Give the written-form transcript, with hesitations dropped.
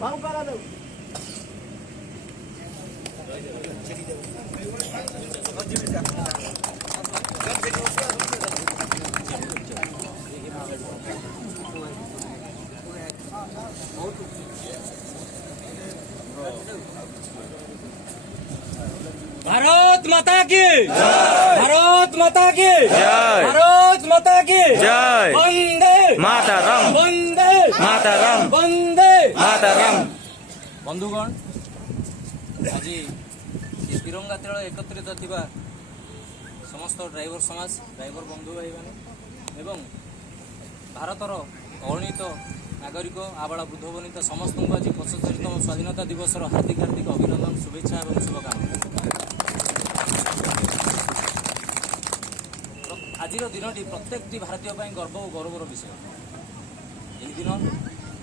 भारत माता की भारत माता की भारत माता की वंदे मातरम वंदे मातरम वंदे मातरम। बंधुगण आज तिरंगा तेल एकत्रित थिबा समस्त ड्राइवर समाज ड्राइवर बंधु भाई मैंने एवं भारतर अगणित नागरिक आबाल वृद्ध वनिता समस्त को आज 75तम स्वाधीनता दिवस हार्दिक हार्दिक अभिनंदन शुभेच्छा और शुभकामना। आज दिन प्रत्येक भारतीय गर्व और गौरवर विषय। यही दिन